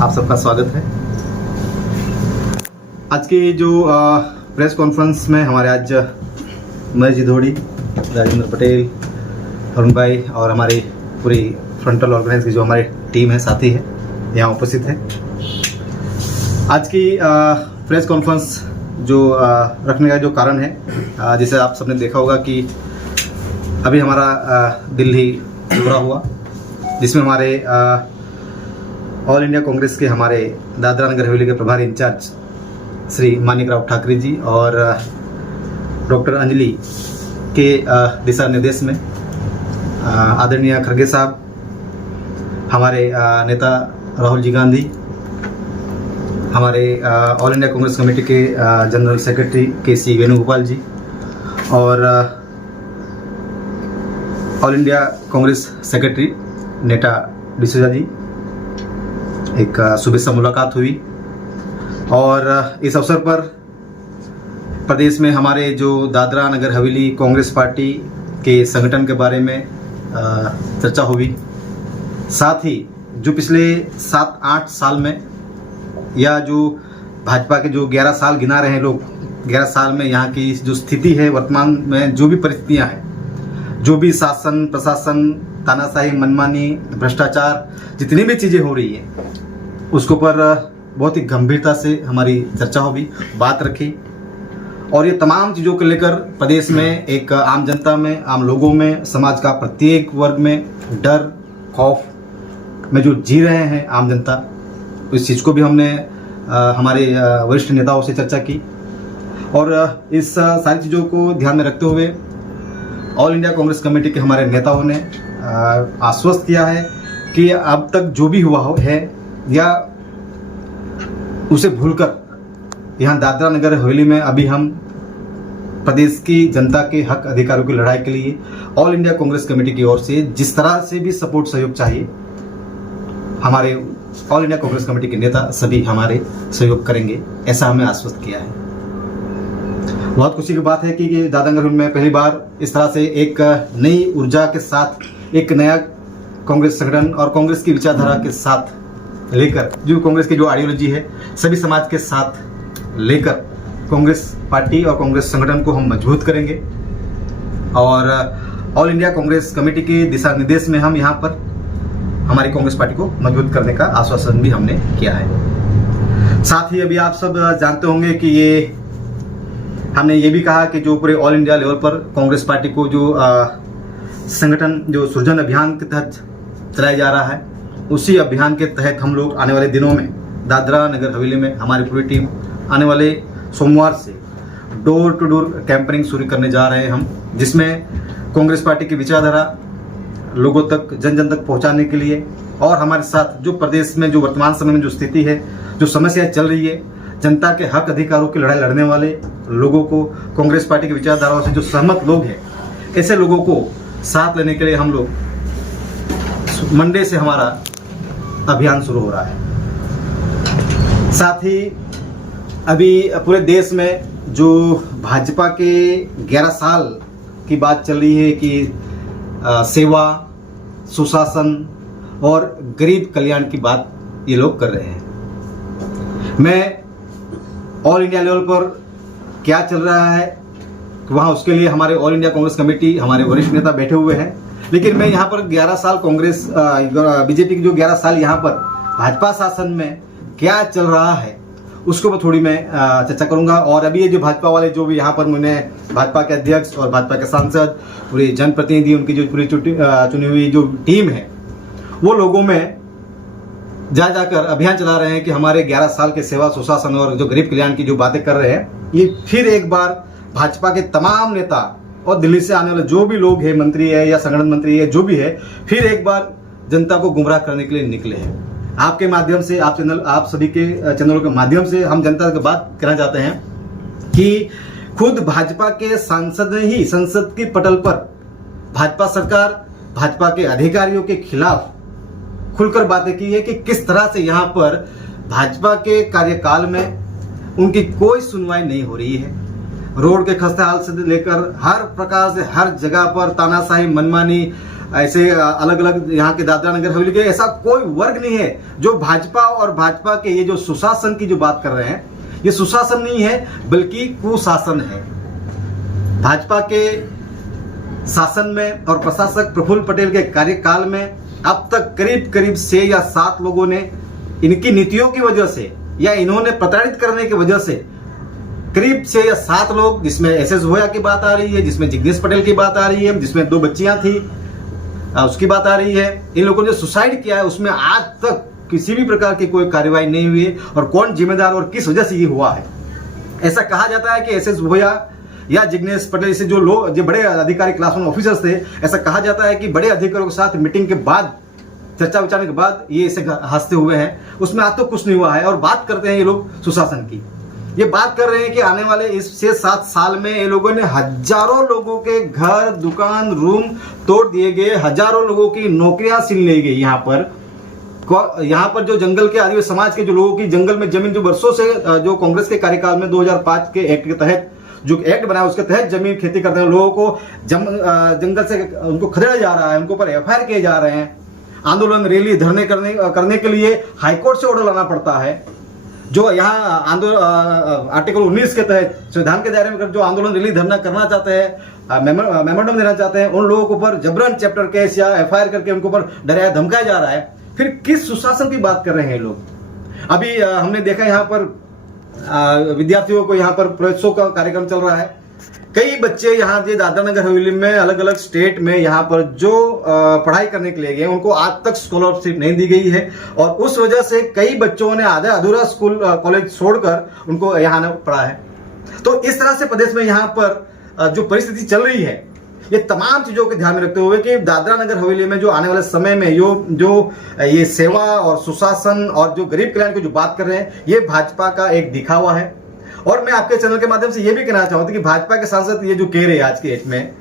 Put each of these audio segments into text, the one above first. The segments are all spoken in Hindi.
आप सबका स्वागत है। आज की जो प्रेस कॉन्फ्रेंस में हमारे आज महेश जी धोड़ी, राजेंद्र पटेल, अरुण भाई और हमारी पूरी फ्रंटल ऑर्गेनाइज की जो हमारी टीम है, साथी है, यहाँ उपस्थित है। आज की प्रेस कॉन्फ्रेंस जो रखने का जो कारण है, जिसे आप सबने देखा होगा कि अभी हमारा दिल्ली दौरा हुआ, जिसमें हमारे ऑल इंडिया कांग्रेस के हमारे दादरा नगर हवेली के प्रभारी इंचार्ज श्री मानिकराव ठाकरे जी और डॉक्टर अंजलि के दिशा निर्देश में आदरणीय खड़गे साहब, हमारे नेता राहुल जी गांधी, हमारे ऑल इंडिया कांग्रेस कमेटी के जनरल सेक्रेटरी के.सी. वेणुगोपाल जी और ऑल इंडिया कांग्रेस सेक्रेटरी नेता डिसूजा जी, एक शुभेच्छा मुलाकात हुई। और इस अवसर पर प्रदेश में हमारे जो दादरा नगर हवेली कांग्रेस पार्टी के संगठन के बारे में चर्चा हुई। साथ ही जो पिछले 7-8 साल में या जो भाजपा के जो 11 साल गिना रहे हैं लोग, 11 साल में यहाँ की जो स्थिति है, वर्तमान में जो भी परिस्थितियाँ हैं, जो भी शासन प्रशासन, तानाशाही, मनमानी, भ्रष्टाचार, जितनी भी चीज़ें हो रही हैं, उसके ऊपर बहुत ही गंभीरता से हमारी चर्चा होगी, बात रखी। और ये तमाम चीज़ों को लेकर प्रदेश में एक आम जनता में, आम लोगों में, समाज का प्रत्येक वर्ग में डर खौफ में जो जी रहे हैं आम जनता, इस चीज़ को भी हमने हमारे वरिष्ठ नेताओं से चर्चा की। और इस सारी चीज़ों को ध्यान में रखते हुए ऑल इंडिया कांग्रेस कमेटी के हमारे नेताओं ने आश्वस्त किया है कि अब तक जो भी हुआ हो है या उसे भूलकर यहाँ दादरा नगर हवेली में अभी हम प्रदेश की जनता के हक अधिकारों की लड़ाई के लिए ऑल इंडिया कांग्रेस कमेटी की ओर से जिस तरह से भी सपोर्ट सहयोग चाहिए, हमारे ऑल इंडिया कांग्रेस कमेटी के नेता सभी हमारे सहयोग करेंगे, ऐसा हमें आश्वस्त किया है। बहुत खुशी की बात है कि दादरा नगर में पहली बार इस तरह से एक नई ऊर्जा के साथ एक नया कांग्रेस संगठन और कांग्रेस की विचारधारा के साथ लेकर, जो कांग्रेस की जो आइडियोलॉजी है, सभी समाज के साथ लेकर कांग्रेस पार्टी और कांग्रेस संगठन को हम मजबूत करेंगे। और ऑल इंडिया कांग्रेस कमेटी के दिशा निर्देश में हम यहाँ पर हमारी कांग्रेस पार्टी को मजबूत करने का आश्वासन भी हमने किया है। साथ ही अभी आप सब जानते होंगे कि हमने ये भी कहा कि जो पूरे ऑल इंडिया लेवल पर कांग्रेस पार्टी को जो संगठन जो सृजन अभियान के तहत चलाया जा रहा है, उसी अभियान के तहत हम लोग आने वाले दिनों में दादरा नगर हवेली में हमारी पूरी टीम आने वाले सोमवार से डोर टू डोर कैंपेनिंग शुरू करने जा रहे हैं हम, जिसमें कांग्रेस पार्टी की विचारधारा लोगों तक, जन जन तक पहुंचाने के लिए और हमारे साथ जो प्रदेश में जो वर्तमान समय में जो स्थिति है, जो समस्या चल रही है, जनता के हक अधिकारों की लड़ाई लड़ने वाले लोगों को, कांग्रेस पार्टी की विचारधाराओं से जो सहमत लोग हैं, ऐसे लोगों को साथ लेने के लिए हम लोग मंडे से हमारा अभियान शुरू हो रहा है। साथ ही अभी पूरे देश में जो भाजपा के 11 साल की बात चल रही है कि सेवा, सुशासन और गरीब कल्याण की बात ये लोग कर रहे हैं। मैं ऑल इंडिया लेवल पर क्या चल रहा है वहाँ, उसके लिए हमारे ऑल इंडिया कांग्रेस कमेटी, हमारे वरिष्ठ नेता बैठे हुए हैं। लेकिन मैं यहाँ पर 11 साल कांग्रेस बीजेपी की जो 11 साल यहाँ पर भाजपा शासन में क्या चल रहा है, उसके ऊपर थोड़ी मैं चर्चा करूंगा। और अभी ये जो भाजपा वाले जो भी यहाँ पर मैंने भाजपा के अध्यक्ष और भाजपा के सांसद, पूरे जनप्रतिनिधि, उनकी जो पूरी चुनी हुई जो टीम है, वो लोगों में जाकर अभियान चला रहे हैं कि हमारे 11 साल के सेवा, सुशासन और जो गरीब कल्याण की जो बातें कर रहे हैं, ये फिर एक बार भाजपा के तमाम नेता और दिल्ली से आने वाले जो भी लोग हैं, मंत्री है या संगठन मंत्री है, जो भी है, फिर एक बार जनता को गुमराह करने के लिए निकले हैं। आपके माध्यम से, आप सभी के चैनलों के माध्यम से हम जनता की बात कहना चाहते हैं कि खुद भाजपा के सांसद ने ही संसद के पटल पर भाजपा सरकार, भाजपा के अधिकारियों के खिलाफ खुलकर बातें की है कि किस तरह से यहाँ पर भाजपा के कार्यकाल में उनकी कोई सुनवाई नहीं हो रही है। रोड के खस्ता हाल से लेकर हर प्रकार से हर जगह पर तानाशाही, मनमानी, ऐसे अलग अलग यहाँ के दादरा नगर हवेली के, ऐसा कोई वर्ग नहीं है जो भाजपा और भाजपा के ये जो सुशासन की जो बात कर रहे हैं, ये सुशासन नहीं है बल्कि कुशासन है। भाजपा के शासन में और प्रशासक प्रफुल्ल पटेल के कार्यकाल में अब तक करीब करीब 6 या 7 लोगों ने इनकी नीतियों की वजह से या इन्होंने प्रताड़ित करने की वजह से करीब 6 या 7 लोग, जिसमें एसएस भोया की बात आ रही है, जिसमें जिग्नेश पटेल की बात आ रही है, जिसमें 2 बच्चियां थी उसकी बात आ रही है, इन लोगों ने सुसाइड किया है, उसमें आज तक किसी भी प्रकार की कोई कार्रवाई नहीं हुई है। और कौन जिम्मेदार और किस वजह से ये हुआ है? ऐसा कहा जाता है कि एसएस भोया या जिग्नेश पटेल से जो लोग, जो बड़े अधिकारी क्लास 1 ऑफिसर्स थे, ऐसा कहा जाता है कि बड़े अधिकारियों के साथ मीटिंग के बाद, चर्चा विचार के बाद ये इसे हंसते हुए हैं, उसमें आज तो कुछ नहीं हुआ है। और बात करते हैं ये लोग सुशासन की, ये बात कर रहे हैं कि आने वाले इस 6-7 साल में ये लोगों ने हजारों लोगों के घर, दुकान, रूम तोड़ दिए गए, हजारों लोगों की नौकरियां छीन ली गई। यहाँ पर जो जंगल के आदिवासी समाज के जो लोगों की जंगल में जमीन, जो वर्षों से जो कांग्रेस के कार्यकाल में 2005 के एक्ट के तहत जो एक्ट बना, उसके तहत जमीन खेती करते हैं लोगों को जंगल से उनको खदेड़ा जा रहा है, उनके ऊपर एफआईआर किए जा रहे हैं। आंदोलन, रैली, धरने करने के लिए हाईकोर्ट से ऑर्डर लाना पड़ता है। जो यहाँ आर्टिकल 19 के तहत संविधान के दायरे में जो आंदोलन, रैली, धरना करना चाहते हैं, मेमोरेंडम देना चाहते हैं, उन लोगों के ऊपर जबरन चैप्टर केस या एफआईआर करके उनके ऊपर डराया धमकाया जा रहा है। फिर किस सुशासन की बात कर रहे हैं लोग? अभी हमने देखा यहाँ पर विद्यार्थियों को यहाँ पर प्रवेशोत्सव का कार्यक्रम चल रहा है। कई बच्चे यहाँ जो दादरा नगर हवेली में अलग अलग स्टेट में यहाँ पर जो पढ़ाई करने के लिए गए, उनको आज तक स्कॉलरशिप नहीं दी गई है और उस वजह से कई बच्चों ने आधा अधूरा स्कूल कॉलेज छोड़कर उनको यहाँ पढ़ा है। तो इस तरह से प्रदेश में यहाँ पर जो परिस्थिति चल रही है, ये तमाम चीजों को ध्यान में रखते हुए कि दादरा नगर हवेली में जो आने वाले समय में जो ये सेवा और सुशासन और जो गरीब कल्याण की जो बात कर रहे हैं, ये भाजपा का एक दिखावा है। और मैं आपके चैनल के माध्यम से ये भी कहना चाहूंगा कि भाजपा के सांसद ये जो कह रहे हैं आज के डेट में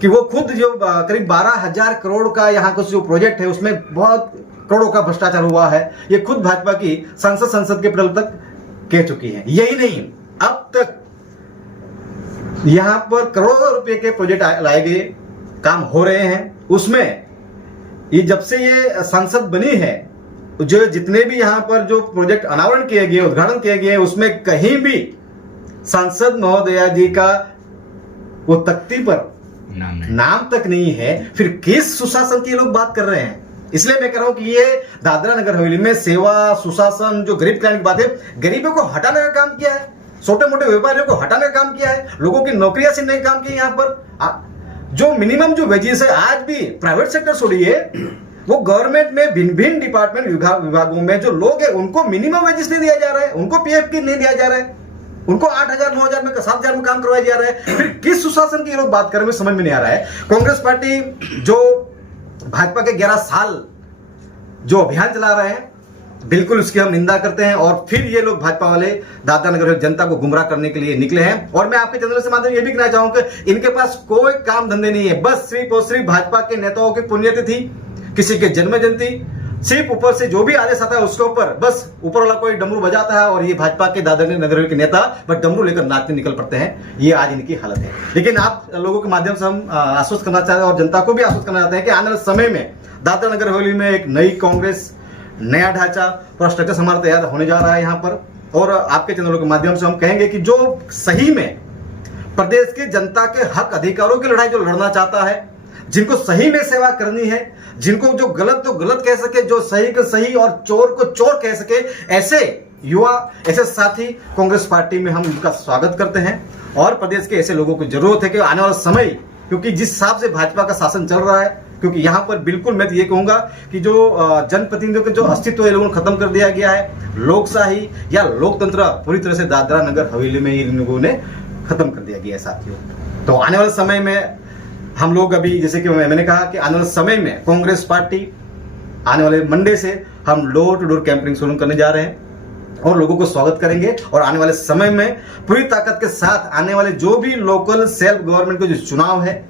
कि वो खुद जो करीब 12,000 करोड़ का यहाँ का जो प्रोजेक्ट है उसमें बहुत करोड़ों का भ्रष्टाचार हुआ है, ये खुद भाजपा की संसद के पटल तक कह चुकी है। यही नहीं, अब तक यहां पर करोड़ों रुपए के प्रोजेक्ट लाए गए, काम हो रहे हैं। उसमें ये जब से ये संसद बनी है, जो जितने भी यहां पर जो प्रोजेक्ट अनावरण किए गए, उद्घाटन किए गए, उसमें कहीं भी सांसद महोदया जी का वो तख्ती पर नाम तक नहीं है। फिर किस सुशासन की लोग बात कर रहे हैं? इसलिए मैं कह रहा हूं कि ये दादरा नगर हवेली में सेवा, सुशासन, जो गरीब कल्याण की बात है, गरीबों को हटाने का काम किया है, छोटे मोटे व्यापारियों को हटाने का काम किया है, लोगों की नौकरियां छीनने का काम किया। यहाँ पर जो मिनिमम जो वेजेस है, आज भी प्राइवेट सेक्टर छोड़िए, वो गवर्नमेंट में भिन्न भिन्न डिपार्टमेंट विभागों में जो लोग हैं उनको मिनिमम वेजेस नहीं दिया जा रहा है, उनको पीएफ की नहीं दिया जा रहा है, उनको 8,000, 9,000 में 7,000 में काम करवाया जा रहा है। फिर किस सुशासन की लोग बात कर रहे हैं, समझ में नहीं आ रहा है। कांग्रेस पार्टी जो भाजपा के 11 साल जो अभियान चला रहे हैं, बिल्कुल उसकी हम निंदा करते हैं। और फिर ये लोग भाजपा वाले दादरा नगर जनता को गुमराह करने के लिए निकले हैं। और मैं आपके चैनल से माध्यम ये भी कहना चाहूंगा कि इनके पास कोई काम धंधे नहीं है, बस सिर्फ और सिर्फ भाजपा के नेताओं की पुण्यतिथि, किसी के जन्म जयंती, सिर्फ ऊपर से जो भी आदेश आता है उसके ऊपर बस ऊपर वाला कोई डमरू बजाता है और ये भाजपा के दादरा नगर के नेता बस डमरू लेकर नाचते निकल पड़ते हैं। ये आज इनकी हालत है। लेकिन आप लोगों के माध्यम से हम आश्वस्त करना चाहते हैं और जनता को भी आश्वस्त करना चाहते हैं कि आने वाले समय में दादरा नगर हवेली में एक नई कांग्रेस, नया ढांचा, पूरा स्ट्रक्चर हमारा तैयार होने जा रहा है यहाँ पर। और आपके चैनलों के माध्यम से हम कहेंगे कि जो सही में प्रदेश की जनता के हक अधिकारों की लड़ाई जो लड़ना चाहता है, जिनको सही में सेवा करनी है, जिनको जो गलत तो गलत कह सके, जो सही को सही और चोर को चोर कह सके, ऐसे युवा, ऐसे साथी कांग्रेस पार्टी में हम उनका स्वागत करते हैं। और प्रदेश के ऐसे लोगों की जरूरत है कि आने वाला समय, क्योंकि जिस हिसाब से भाजपा का शासन चल रहा है, क्योंकि यहाँ पर बिल्कुल मैं तो ये कहूंगा कि जो जनप्रतिनिधियों के जो अस्तित्व है लोगों को खत्म कर दिया गया है, लोकशाही या लोकतंत्र पूरी तरह से दादरा नगर हवेली में इन लोगों ने खत्म कर दिया गया है साथियों। तो आने वाले समय में हम लोग अभी, जैसे कि मैंने कहा कि आने वाले समय में कांग्रेस पार्टी आने वाले मंडे से हम डोर टू डोर कैंपेनिंग शुरू करने जा रहे हैं और लोगों को स्वागत करेंगे। और आने वाले समय में पूरी ताकत के साथ आने वाले जो भी लोकल सेल्फ गवर्नमेंट का जो चुनाव है,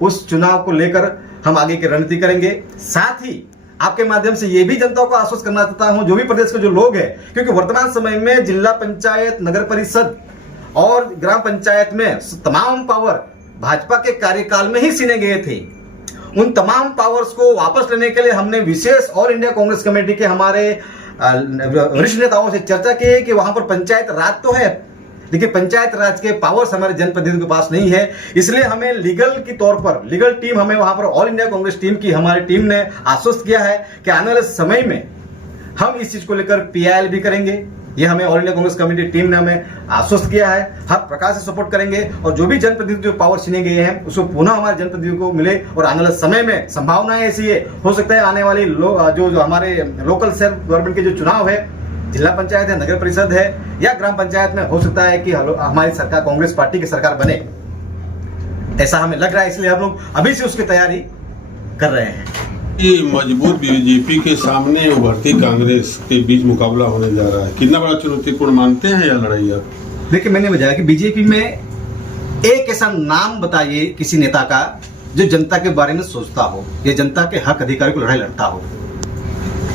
उस चुनाव को लेकर हम आगे की रणनीति करेंगे। साथ ही आपके माध्यम से ये भी जनता को आश्वस्त करना चाहता हूं, जो भी प्रदेश के जो लोग हैं, क्योंकि वर्तमान समय में जिला पंचायत, नगर परिषद और ग्राम पंचायत में तमाम पावर भाजपा के कार्यकाल में ही छीने गए थे उन तमाम पावर्स को वापस लेने के लिए हमने विशेष ऑल इंडिया कांग्रेस कमेटी के हमारे वरिष्ठ नेताओं से चर्चा की है कि वहां पर पंचायत राज तो है, लेकिन पंचायत राज के पावर्स हमारे जनप्रतिनिधियों के पास नहीं है। इसलिए हमें लीगल की तौर पर लीगल टीम हमें वहां पर ऑल इंडिया कांग्रेस टीम की हमारी टीम ने आश्वस्त किया है कि आने वाले समय में हम इस चीज को लेकर पीआईएल भी करेंगे। ये हमें all India Congress committee team ने हमें आश्वस्त किया है, हर प्रकार से सपोर्ट करेंगे और जो भी जनप्रतिनिधि जो पावर छीने गए हैं उसको पुनः हमारे जनप्रतिनिधियों को मिले। और आने वाले समय में संभावनाएं ऐसी है, हो सकता है आने वाली जो हमारे लोकल सेल्फ गवर्नमेंट के जो चुनाव है, जिला पंचायत है, नगर परिषद है या ग्राम पंचायत में, हो सकता है कि हमारी सरकार कांग्रेस पार्टी की सरकार बने, ऐसा हमें लग रहा है। इसलिए हम लोग अभी से उसकी तैयारी कर रहे हैं। ये मजबूत बीजेपी के सामने उभरती कांग्रेस के बीच मुकाबला होने जा रहा है, कितना बड़ा चुनौतीपूर्ण मानते हैं यह लड़ाई आप? देखिए, मैंने बताया कि बीजेपी में एक ऐसा नाम बताइए किसी नेता का जो जनता के बारे में सोचता हो या जनता के हक अधिकार को लड़ाई लड़ता हो।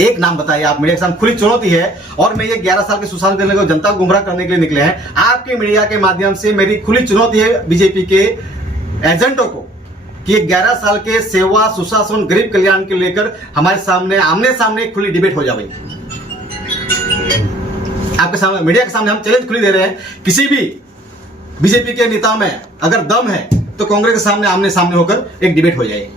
एक नाम बताइए आप। मीडिया के सामने खुली चुनौती है और मैं ये 11 साल के सुशासन करने को जनता को गुमराह करने के लिए निकले हैं। आपके मीडिया के माध्यम से मेरी खुली चुनौती है बीजेपी के एजेंटों को कि 11 साल के सेवा, सुशासन, गरीब कल्याण के लेकर हमारे सामने आमने सामने एक खुली डिबेट हो जाए। आपके सामने मीडिया के सामने हम चैलेंज खुली दे रहे हैं, किसी भी बीजेपी के नेता में अगर दम है तो कांग्रेस के सामने आमने सामने होकर एक डिबेट हो जाए।